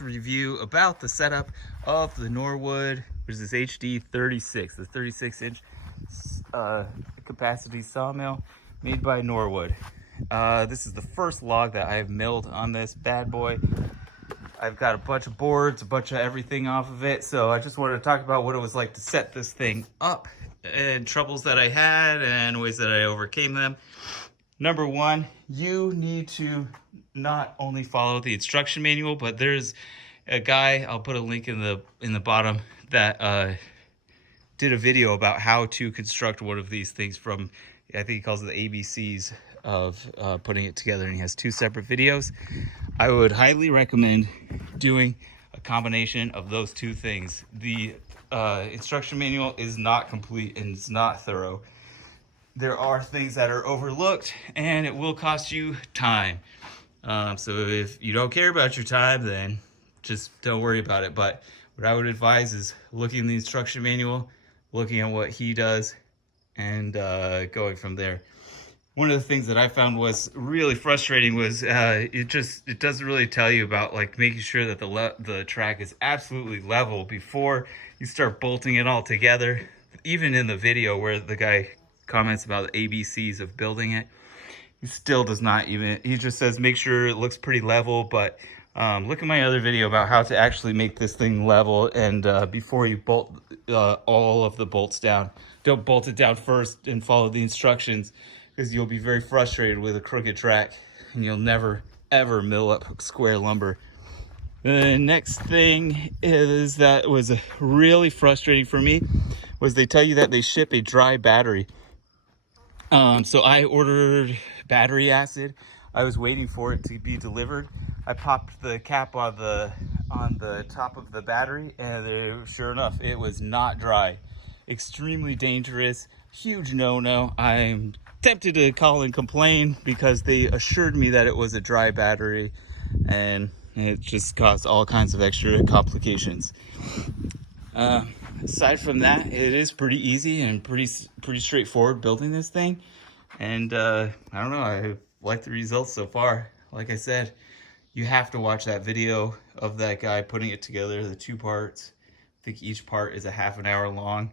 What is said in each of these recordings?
review about the setup of the Norwood, which is this HD 36, the 36-inch capacity sawmill made by Norwood. This is the first log that I have milled on this bad boy. I've got a bunch of boards, a bunch of everything off of it, so I just wanted to talk about what it was like to set this thing up and troubles that I had and ways that I overcame them. Number one, you need to not only follow the instruction manual, but there's a guy, I'll put a link in the bottom, that did a video about how to construct one of these things from, I think he calls it the ABCs of putting it together, and he has 2 separate videos. I would highly recommend doing a combination of those 2 things. The instruction manual is not complete and it's not thorough. There are things that are overlooked and it will cost you time. So if you don't care about your time, then just don't worry about it. But what I would advise is looking in the instruction manual, looking at what he does, and going from there. One of the things that I found was really frustrating was it doesn't really tell you about like making sure that the track is absolutely level before you start bolting it all together. Even in the video where the guy comments about the ABCs of building it, he still does not even, he just says make sure it looks pretty level. But look at my other video about how to actually make this thing level, and before you bolt all of the bolts down, don't bolt it down first and follow the instructions, because you'll be very frustrated with a crooked track and you'll never ever mill up square lumber. The next thing is that was really frustrating for me was they tell you that they ship a dry battery. So I ordered battery acid. I was waiting for it to be delivered. I popped the cap on the top of the battery, and sure enough, it was not dry. Extremely dangerous, huge no-no. I'm tempted to call and complain because they assured me that it was a dry battery, and it just caused all kinds of extra complications. Aside from that, it is pretty easy and pretty straightforward building this thing, and I don't know, I like the results so far. Like I said, you have to watch that video of that guy putting it together, the 2 parts. I think each part is a half an hour long,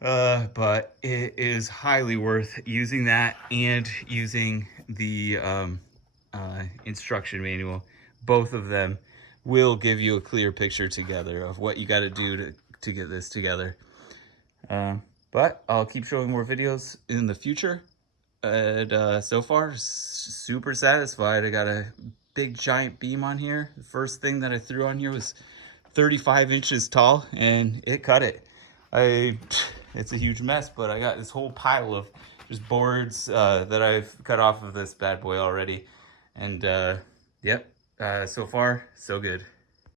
but it is highly worth using that and using the instruction manual. Both of them will give you a clear picture together of what you got to do to get this together. But I'll keep showing more videos in the future. And so far, super satisfied. I got a big giant beam on here. The first thing that I threw on here was 35 inches tall, and it cut it. It's a huge mess, but I got this whole pile of just boards that I've cut off of this bad boy already. And yep, so far, so good.